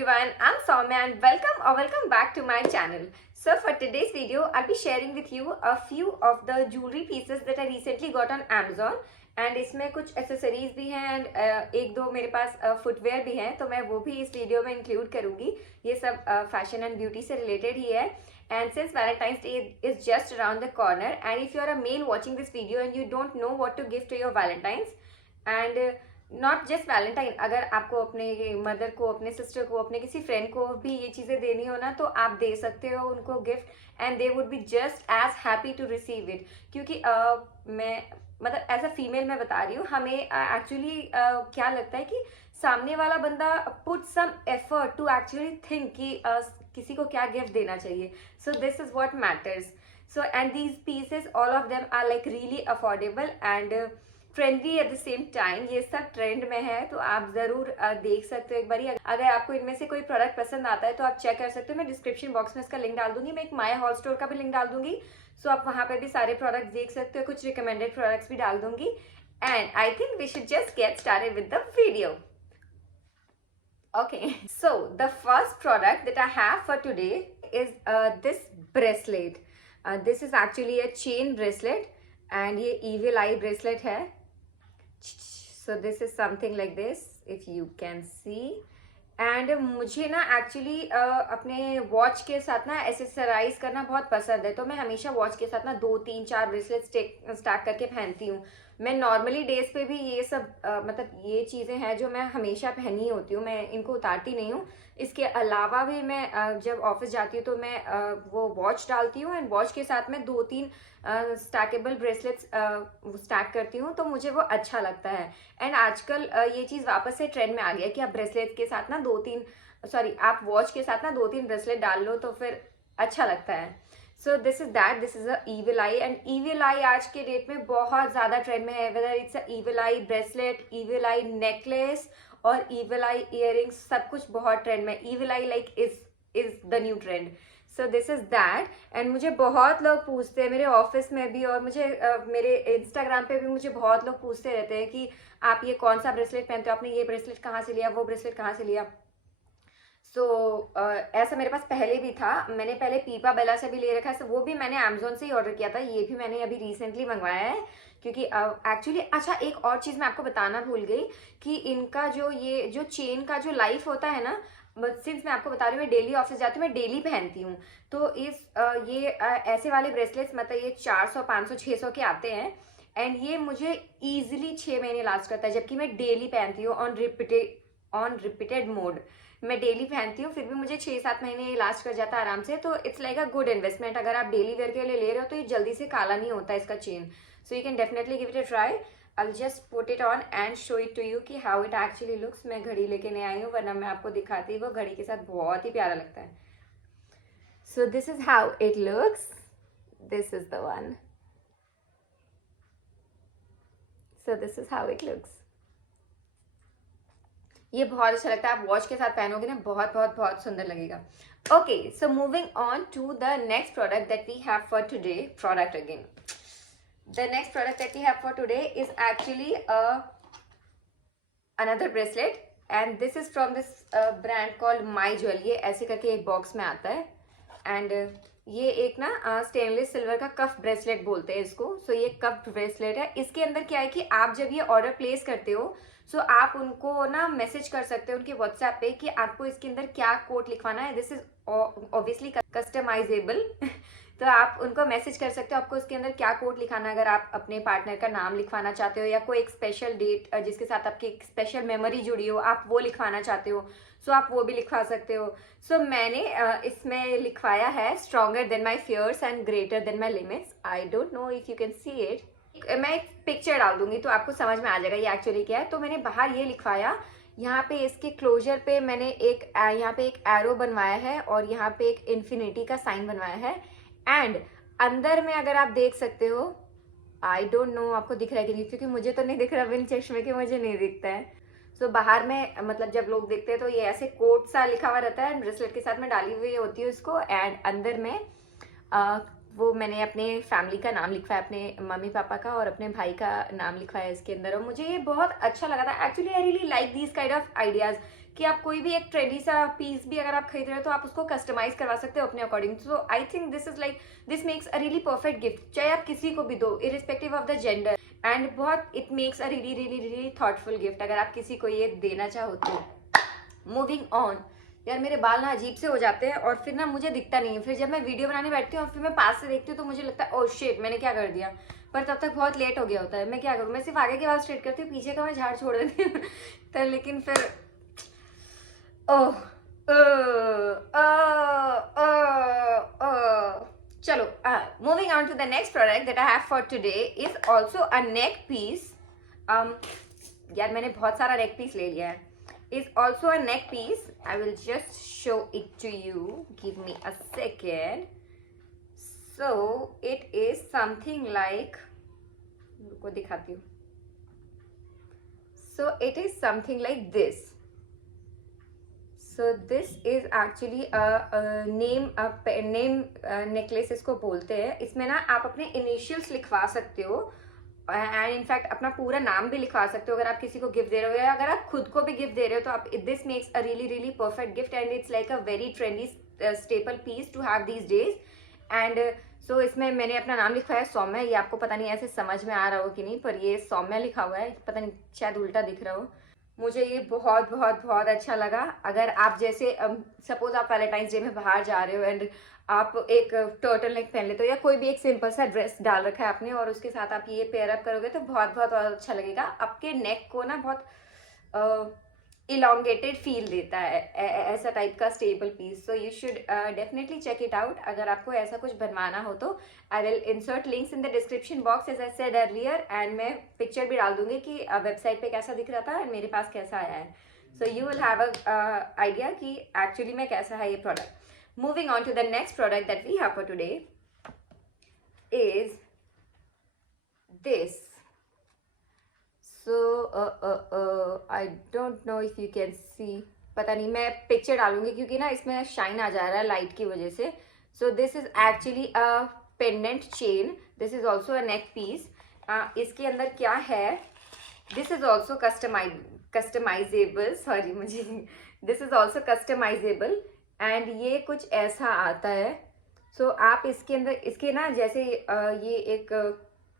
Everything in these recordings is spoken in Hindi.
everyone, I'm Soumya and welcome back to my channel. So for today's video, I'll be sharing with you a few of the jewelry pieces that I recently got on Amazon. And इसमें कुछ एक्सेसरीज भी हैं एंड एक दो मेरे पास फुटवेयर भी हैं, तो मैं वो भी इस वीडियो में इंक्लूड करूंगी. ये सब फैशन एंड ब्यूटी से रिलेटेड ही है. And since Valentine's Day is just around the corner, and if you are a male watching this video and you don't know what to give to your Valentines, and not just Valentine, अगर आपको अपने मदर को, अपने सिस्टर को, अपने किसी फ्रेंड को भी ये चीज़ें देनी हो ना, तो आप दे सकते हो उनको gift and they would be just as happy to receive it. क्योंकि मैं मतलब एज अ फीमेल मैं बता रही हूँ, हमें एक्चुअली क्या लगता है कि सामने वाला बंदा put some effort to actually think कि किसी को क्या गिफ्ट देना चाहिए. So this is what matters. So and these pieces all of them are like really affordable and trendy at the same time. ये सब ट्रेंड में है, तो आप जरूर देख सकते हो एक बारी. अगर आपको इनमें से कोई प्रोडक्ट पसंद आता है तो आप चेक कर सकते हो. मैं डिस्क्रिप्शन बॉक्स में इसका लिंक डाल दूंगी. मैं एक माय हॉल स्टोर का भी लिंक डाल दूंगी, सो आप वहां पे भी सारे प्रोडक्ट्स देख सकते हो. कुछ रिकमेंडेड प्रोडक्ट्स भी डाल दूंगी. And I think we should just get started with the video. Okay, so the first product that I have for today is this bracelet. This is actually a chain bracelet and ये evil eye bracelet है. So this is something like this, if you can see. And मुझे ना एक्चुअली अपने वॉच के साथ ना एसेसराइज करना बहुत पसंद है, तो मैं हमेशा वॉच के साथ ना 2-3-4 ब्रेसलेट स्टैक करके पहनती हूँ. मैं नॉर्मली डेज पे भी ये सब मतलब ये चीज़ें हैं जो मैं हमेशा पहनी होती हूँ, मैं इनको उतारती नहीं हूँ. इसके अलावा भी मैं जब ऑफिस जाती हूँ तो मैं वो वॉच डालती हूँ एंड वॉच के साथ में 2-3 स्टैकेबल ब्रेसलेट्स स्टैक करती हूँ, तो मुझे वो अच्छा लगता है. एंड आजकल ये चीज़ वापस से ट्रेंड में आ गया कि आप ब्रेसलेट के साथ ना आप वॉच के साथ ना 2-3 ब्रेसलेट डाल लो तो फिर अच्छा लगता है. सो this is a evil I. And evil आई आज के डेट में बहुत ज़्यादा ट्रेंड में है. Whether it's a evil I bracelet, evil I necklace और ईविल आई इयररिंग्स, सब कुछ बहुत ट्रेंड में. Evil I like is the new trend. So this is that. And मुझे बहुत लोग पूछते हैं मेरे ऑफिस में भी, और मुझे मेरे इंस्टाग्राम पे भी मुझे बहुत लोग पूछते रहते हैं कि आप ये कौन सा ब्रेसलेट पहनते हो, आपने ये ब्रेसलेट कहाँ से लिया, वो ब्रेसलेट कहाँ से लिया. सो ऐसा मेरे पास पहले भी था. मैंने पहले पीपा बेला से भी ले रखा है, so वो भी मैंने अमेजोन से ही ऑर्डर किया था. ये भी मैंने अभी रिसेंटली मंगवाया है क्योंकि एक्चुअली अच्छा एक और चीज़ मैं आपको बताना भूल गई कि इनका जो चेन का जो लाइफ होता है ना, सिंस मैं आपको बता रही हूँ मैं डेली ऑफिस जाती हूँ, मैं डेली पहनती हूँ, तो ऐसे वाले ब्रेसलेट्स मतलब ये 400, 500, 600 के आते हैं. एंड ये मुझे ईजिली 6 महीने लास्ट करता है, जबकि मैं डेली पहनती हूँ ऑन रिपीटेड मोड. मैं डेली पहनती हूँ, फिर भी मुझे 6-7 महीने लास्ट कर जाता है आराम से. तो it's like a good investment. अगर आप डेली वेयर के लिए ले रहे हो तो ये जल्दी से काला नहीं होता इसका chain. So you can definitely give it a try. I'll just put it on and show it to you कि how it actually looks. मैं घड़ी लेके नहीं आई हूँ, वरना मैं आपको दिखाती. वो घड़ी के साथ बहुत ही प्यारा लगता है. So this is how it looks. This is the one. So this is how it looks. ये बहुत अच्छा लगता है. आप वॉच के साथ पहनोगे ना, बहुत बहुत बहुत सुंदर लगेगा. Okay, so moving on to the next product that we have for today. Product again. The next product that we have for today is actually another bracelet, and this is from this brand called My Jewel. ये ऐसे करके एक बॉक्स में आता है. एंड ये एक ना स्टेनलेस सिल्वर का कफ ब्रेसलेट बोलते हैं इसको. सो ये कफ ब्रेसलेट है. इसके अंदर क्या है कि आप जब ये ऑर्डर प्लेस करते हो, सो आप उनको ना मैसेज कर सकते हो उनके व्हाट्सएप पे कि आपको इसके अंदर क्या कोड लिखवाना है. This is obviously customisable. तो आप उनको मैसेज कर सकते हो आपको इसके अंदर क्या कोड लिखाना है. अगर आप अपने पार्टनर का नाम लिखवाना चाहते हो या कोई एक स्पेशल डेट जिसके साथ आपकी एक स्पेशल मेमोरी जुड़ी हो, आप वो लिखवाना चाहते हो, सो आप वो भी लिखवा सकते हो. सो मैंने इसमें लिखवाया है stronger than my fears and greater than my limits. I don't know if you can see it. मैं एक पिक्चर डाल दूंगी तो आपको समझ में आ जाएगा ये एक्चुअली क्या है. तो मैंने बाहर ये लिखवाया. यहाँ पे इसके क्लोजर पे मैंने यहाँ पे एक एरो बनवाया है और यहाँ पे एक इन्फिनिटी का साइन बनवाया है. एंड अंदर में अगर आप देख सकते हो, आई डोंट नो आपको दिख रहा है कि नहीं, क्योंकि मुझे तो नहीं दिख रहा, बिन चश्मे के मुझे नहीं दिखता है. सो बाहर में मतलब जब लोग देखते हैं तो ये ऐसे कोट सा लिखा हुआ रहता है. ब्रेसलेट के साथ में डाली हुई होती है उसको. एंड अंदर में वो मैंने अपने फैमिली का नाम लिखा है, अपने मम्मी पापा का और अपने भाई का नाम लिखा है इसके अंदर. और मुझे ये बहुत अच्छा लगा था. Actually I really like these kind of ideas कि आप कोई भी एक ट्रेंडी सा पीस भी अगर आप खरीद रहे हो तो आप उसको कस्टमाइज करवा सकते हो अपने according. So I think this is like this makes a really perfect gift, चाहे आप किसी को भी दो irrespective of the gender. And बहुत it makes a really really really thoughtful gift अगर आप किसी को ये देना चाहो तो. Moving on. यार मेरे बाल ना अजीब से हो जाते हैं और फिर ना मुझे दिखता नहीं है, फिर जब मैं वीडियो बनाने बैठती हूँ और फिर मैं पास से देखती हूँ तो मुझे लगता है ओह शिट मैंने क्या कर दिया, पर तब तक बहुत लेट हो गया होता है. मैं क्या करूँ, मैं सिर्फ आगे के बाल स्ट्रेट करती हूँ, पीछे का मैं झाड़ छोड़ देती हूँ. तो लेकिन फिर ओह चलो, moving on to the next product that I have for today is also a neck piece. यार मैंने बहुत सारा नेक पीस ले लिया है. Is also a neck piece. I will just show it to you. Give me a second. So it is something like, रुको दिखाती हूँ. So it is something like this. So this is actually a name necklace इसको बोलते हैं. इसमें ना आप अपने initials लिखवा सकते हो एंड इनफैक्ट अपना पूरा नाम भी लिखवा सकते हो अगर आप किसी को गिफ्ट दे रहे हो, या अगर आप खुद को भी गिफ्ट दे रहे हो तो आप this makes a really really perfect gift and it's like a very trendy staple piece to have these days. And so इसमें मैंने अपना नाम लिखा है सौम्या. ये आपको पता नहीं ऐसे समझ में आ रहा हो कि नहीं, पर ये सौम्या लिखा हुआ है, पता नहीं शायद उल्टा दिख रहा हो. मुझे ये बहुत बहुत बहुत अच्छा लगा. अगर आप जैसे सपोज आप वैलेंटाइंस डे में बाहर जा रहे हो एंड आप एक टर्टल नेक पहन लेते हो या कोई भी एक सिंपल सा ड्रेस डाल रखा है आपने और उसके साथ आप ये पेयर अप करोगे तो बहुत बहुत बहुत अच्छा लगेगा. आपके नेक को ना बहुत इलोंगेटेड फील देता है ऐसा टाइप का stable piece. So you should definitely check it out. अगर आपको ऐसा कुछ बनवाना हो तो I will insert links in the description box as I said earlier, and मैं पिक्चर भी डाल दूंगी कि वेबसाइट पे कैसा दिख रहा था एंड मेरे पास कैसा आया है. So you will have a idea कि एक्चुअली में कैसा है ये product. Moving on to the next product that we have for today is this. So I don't know if you can see. पता नहीं, मैं पिक्चर डालूंगी क्योंकि ना इसमें शाइन आ जा रहा है लाइट की वजह से. So this is actually a pendant chain. This is also a neck piece. इसके अंदर क्या है? This is also customizable. Sorry मुझे. This is also customizable. And ये कुछ ऐसा आता है. सो आप इसके अंदर इसके ना जैसे ये एक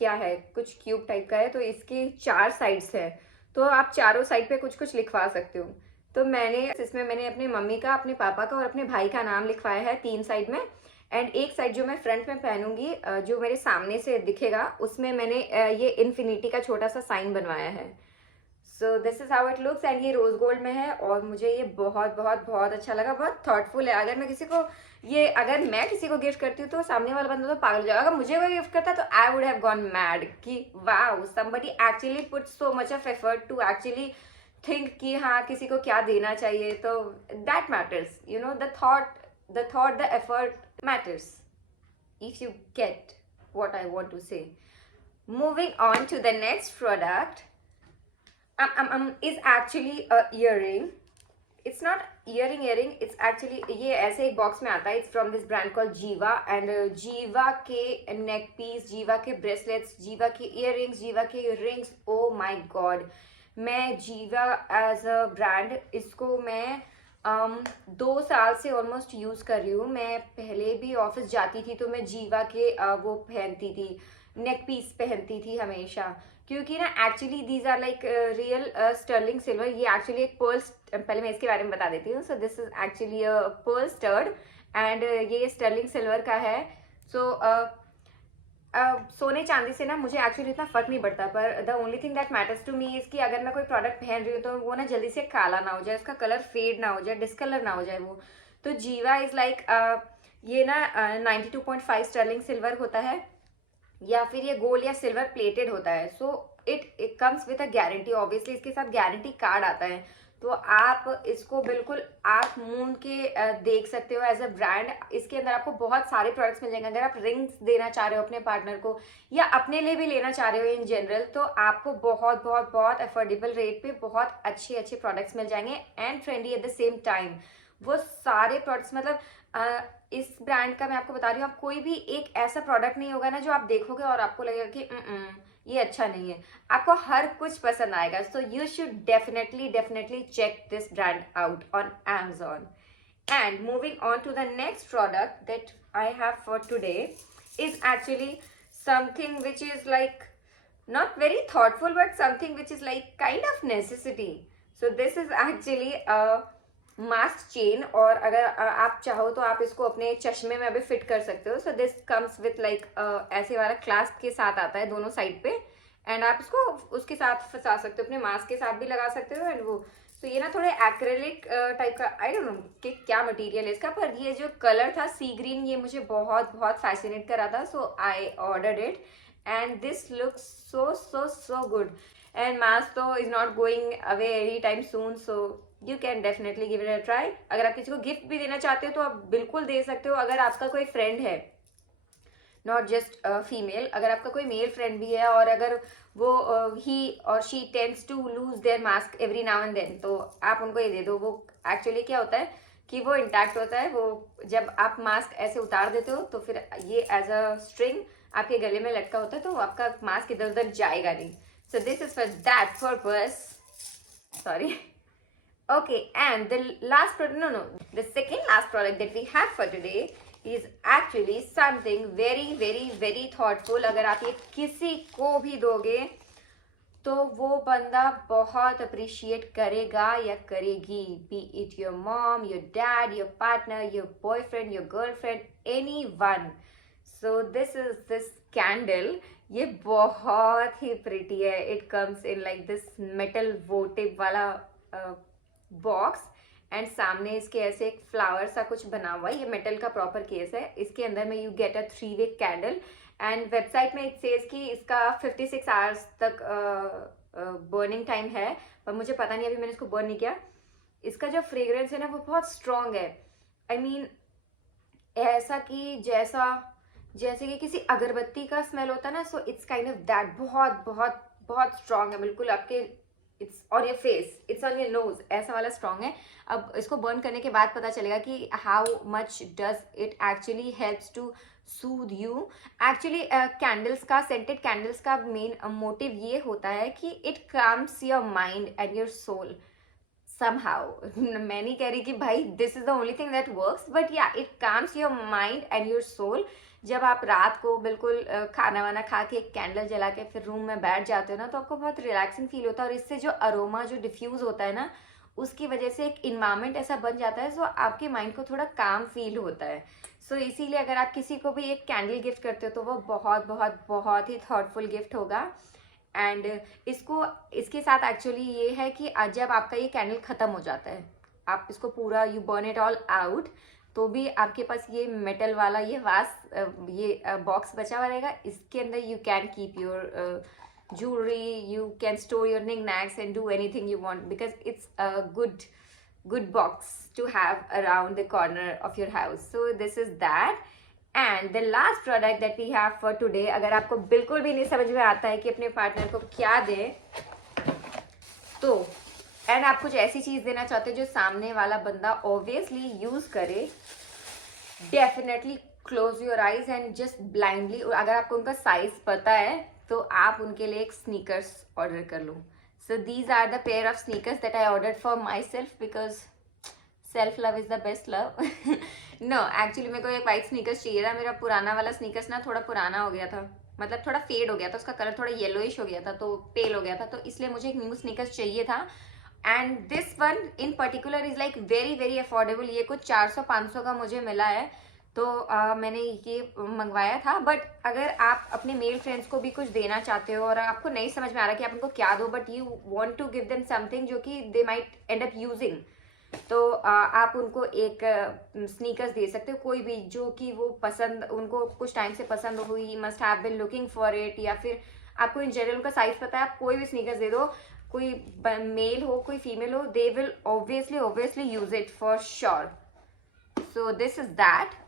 क्या है कुछ क्यूब टाइप का है, तो इसके 4 साइड्स है, तो आप चारों साइड पे कुछ कुछ लिखवा सकते हो. तो इसमें मैंने अपनी मम्मी का, अपने पापा का और अपने भाई का नाम लिखवाया है 3 साइड में. एंड एक साइड जो मैं फ्रंट में पहनूंगी जो मेरे सामने से दिखेगा उसमें मैंने ये इन्फिनिटी का छोटा सा साइन बनवाया है. सो this is how it looks and ये रोज गोल्ड में है और मुझे ये बहुत बहुत बहुत अच्छा लगा. बहुत थॉटफुल है. अगर मैं किसी को गिफ्ट करती हूँ तो सामने वाला बंदा तो पागल हो जाएगा. अगर मुझे कोई गिफ्ट करता है तो I would have gone mad कि wow somebody actually put so much of effort to actually think कि हाँ किसी को क्या देना चाहिए. तो that matters, you know, the thought the effort matters, if you get what I want to say. Moving on to the next product is actually a earring. It's not earring. It's actually ये ऐसे एक बॉक्स में आता है. It's from this brand called Jiva and Jiva के neck piece, Jiva के bracelets, Jiva के earrings, Jiva के rings. Oh my god, मैं Jiva as a brand इसको मैं 2 साल से ऑलमोस्ट यूज कर रही हूँ. मैं पहले भी ऑफिस जाती थी तो मैं जीवा के वो पहनती थी, नेक पीस पहनती थी हमेशा, क्योंकि ना actually these are like real sterling silver. ये एक्चुअली एक पर्ल, पहले मैं इसके बारे में बता देती हूँ. So this is actually a pearl stud and ये स्टर्लिंग सिल्वर का है. सो सोने चांदी से ना मुझे एक्चुअली इतना फर्क नहीं पड़ता, पर the only thing that matters to me is कि अगर मैं कोई प्रोडक्ट पहन रही हूँ तो वो ना जल्दी से काला ना हो जाए, उसका कलर फेड ना हो जाए, डिस्कलर ना हो जाए वो. तो जीवा इज लाइक ये ना 92.5 स्टर्लिंग सिल्वर होता है या फिर ये गोल्ड या सिल्वर प्लेटेड होता है. So it comes with a guarantee. Obviously इसके साथ गारंटी कार्ड आता है, तो आप इसको बिल्कुल आप मून के देख सकते हो एज अ ब्रांड. इसके अंदर आपको बहुत सारे प्रोडक्ट्स मिल जाएंगे. अगर आप रिंग्स देना चाह रहे हो अपने पार्टनर को या अपने लिए भी लेना चाह रहे हो इन जनरल, तो आपको बहुत बहुत बहुत अफोर्डेबल रेट पे बहुत अच्छे अच्छे प्रोडक्ट्स मिल जाएंगे and trendy at the same time. वो सारे प्रोडक्ट्स मतलब इस ब्रांड का मैं आपको बता रही हूँ, आप कोई भी एक ऐसा प्रोडक्ट नहीं होगा ना जो आप देखोगे और आपको लगेगा कि ये अच्छा नहीं है, आपको हर कुछ पसंद आएगा. So you should definitely check this brand out on Amazon. And moving on to the next product that I have for today is actually something which is like not very thoughtful, but something which is like kind of necessity. So this is actually a mask chain, और अगर आप चाहो तो आप इसको अपने चश्मे में भी फिट कर सकते हो. So this comes with like ऐसे वाला क्लास्प के साथ आता है दोनों साइड पे, एंड आप इसको उसके साथ फंसा सकते हो, अपने मास्क के साथ भी लगा सकते हो. एंड वो तो ये ना थोड़े एक्रेलिक टाइप का, आई डोंट नो कि क्या मटेरियल है इसका, पर ये जो कलर था सी ग्रीन, ये मुझे बहुत बहुत फैसिनेट कर रहा था. So I ordered it and this looks so good. And mask तो is not going away any time soon, so you can definitely give it a try. अगर आप किसी को गिफ्ट भी देना चाहते हो तो आप बिल्कुल दे सकते हो. अगर आपका कोई फ्रेंड है, नॉट जस्ट फीमेल, अगर आपका कोई मेल फ्रेंड भी है और अगर वो ही और she tends to lose their mask every now and then, तो आप उनको ये दे दो. वो एक्चुअली क्या होता है कि वो इंटैक्ट होता है. वो जब आप मास्क ऐसे उतार देते हो तो फिर ये एज अ स्ट्रिंग आपके गले में लटका होता है, तो आपका मास्क इधर उधर जाएगा नहीं. सो this is for that purpose. Sorry. Okay, and the last product, the second last product that we have for today is actually something very thoughtful. अगर आप ये किसी को भी दोगे तो वो बंदा बहुत अप्रिशिएट करेगा या करेगी. B it your mom, your dad, your partner, your boyfriend, your girlfriend, anyone. So this is this candle. ये बहुत ही प्रिटी है. It comes in like this metal वोटिव वाला बॉक्स, एंड सामने इसके ऐसे एक फ्लावर सा कुछ बना हुआ है. ये मेटल का प्रॉपर केस है. इसके अंदर में you get a 3-way candle, and website में इट सेज कि इसका 56 आवर्स तक बर्निंग टाइम है, पर मुझे पता नहीं, अभी मैंने इसको बर्न नहीं किया. इसका जो फ्रेग्रेंस है ना वो बहुत स्ट्रॉन्ग है. आई मीन ऐसा कि जैसे कि किसी अगरबत्ती का स्मेल होता है ना, so it's kind of that. बहुत स्ट्रॉन्ग है, बिल्कुल आपके it's on your face, it's on your nose, ऐसा वाला स्ट्रॉन्ग है. अब इसको बर्न करने के बाद पता चलेगा कि how much does it actually helps to soothe you. Actually candles का, सेंटेड कैंडल्स का मेन मोटिव ये होता है कि it calms your mind and your soul somehow. मैं नहीं कह रही कि भाई this is the only thing that works, but yeah it calms your mind and your soul. जब आप रात को बिल्कुल खाना वाना खा के एक कैंडल जला के फिर रूम में बैठ जाते हो ना, तो आपको बहुत रिलैक्सिंग फील होता है. और इससे जो अरोमा जो डिफ्यूज होता है ना, उसकी वजह से एक इन्वायरमेंट ऐसा बन जाता है, सो आपके माइंड को थोड़ा काम फील होता है. सो इसीलिए अगर आप किसी को भी एक कैंडल गिफ्ट करते हो तो वो बहुत ही थॉटफुल गिफ्ट होगा. एंड इसके साथ एक्चुअली ये है कि जब आपका ये कैंडल ख़त्म हो जाता है, आप इसको पूरा you burn it all out, तो भी आपके पास ये मेटल वाला ये बॉक्स बचा हुआ रहेगा. इसके अंदर you can keep your jewelry, you can store your knickknacks and do anything you want, because it's a good box to have around the corner of your house. So this is that. And the last product that we have for today, अगर आपको बिल्कुल भी नहीं समझ में आता है कि अपने पार्टनर को क्या दें, तो एंड आप कुछ ऐसी चीज़ देना चाहते हो जो सामने वाला बंदा ऑब्वियसली यूज़ करे, definitely close your eyes and just blindly, अगर आपको उनका साइज पता है तो आप उनके लिए एक स्नीकर्स ऑर्डर कर लो. So these are the pair of sneakers that I order for myself, because self love is the best love. No, actually मेरे को एक वाइट स्नीकर्स चाहिए था. मेरा पुराना वाला स्नीकर्स ना थोड़ा पुराना हो गया था, मतलब थोड़ा फेड हो गया था, उसका कलर थोड़ा येलोइश हो गया था, तो पेल हो गया था, तो इसलिए मुझे एक न्यू स्नीकर्स चाहिए था. And this one in particular is like very affordable. ये कुछ 400-500 का मुझे मिला है, तो मैंने ये मंगवाया था. बट अगर आप अपने मेल फ्रेंड्स को भी कुछ देना चाहते हो और आपको नहीं समझ में आ रहा कि आप उनको क्या दो, but you want to give them something जो कि they might end up using, तो आप उनको एक स्नीकर्स दे सकते हो, कोई भी जो कि वो पसंद, उनको कुछ टाइम से पसंद हुई, must have been looking for it, या फिर आपको इन जनरल उनका साइज पता है, आप कोई भी स्नीकर्स दे दो, कोई मेल हो कोई फीमेल हो, they will obviously use it for sure. So this is that.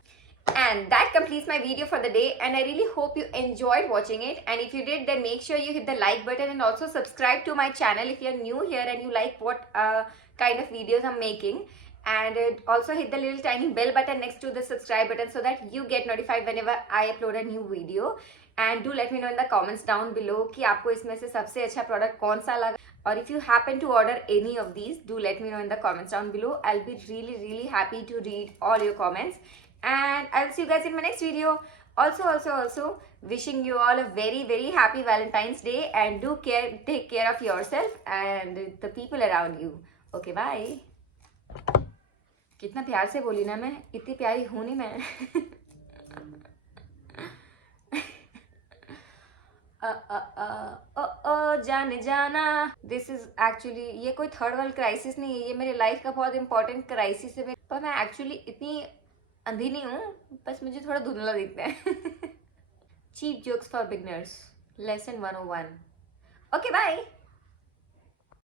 And that completes my video for the day, and I really hope you enjoyed watching it. And if you did, then make sure you hit the like button and also subscribe to my channel if you're new here and you like what kind of videos I'm making. And also hit the little tiny bell button next to the subscribe button so that you get notified whenever I upload a new video. And do let me know in the comments down below कि आपको इसमें से सबसे अच्छा प्रोडक्ट कौन सा लगा. और if you happen to order any of these, do let me know in the comments down below. I will be really happy to read all your comments, and I'll see you guys in my next video. Also wishing you all a very happy Valentine's Day, and take care of yourself and the people around you. Okay, bye. कितना प्यार से बोली ना मैं, इतनी प्यारी हूँ नहीं मैं. जाने जाना. दिस इज एक्चुअली, ये कोई थर्ड वर्ल्ड क्राइसिस नहीं है, ये मेरे लाइफ का बहुत इंपॉर्टेंट क्राइसिस है. पर मैं एक्चुअली इतनी अंधी नहीं हूँ, बस मुझे थोड़ा धुंधला दिखता है. Cheap jokes for beginners, lesson 101. Okay, bye.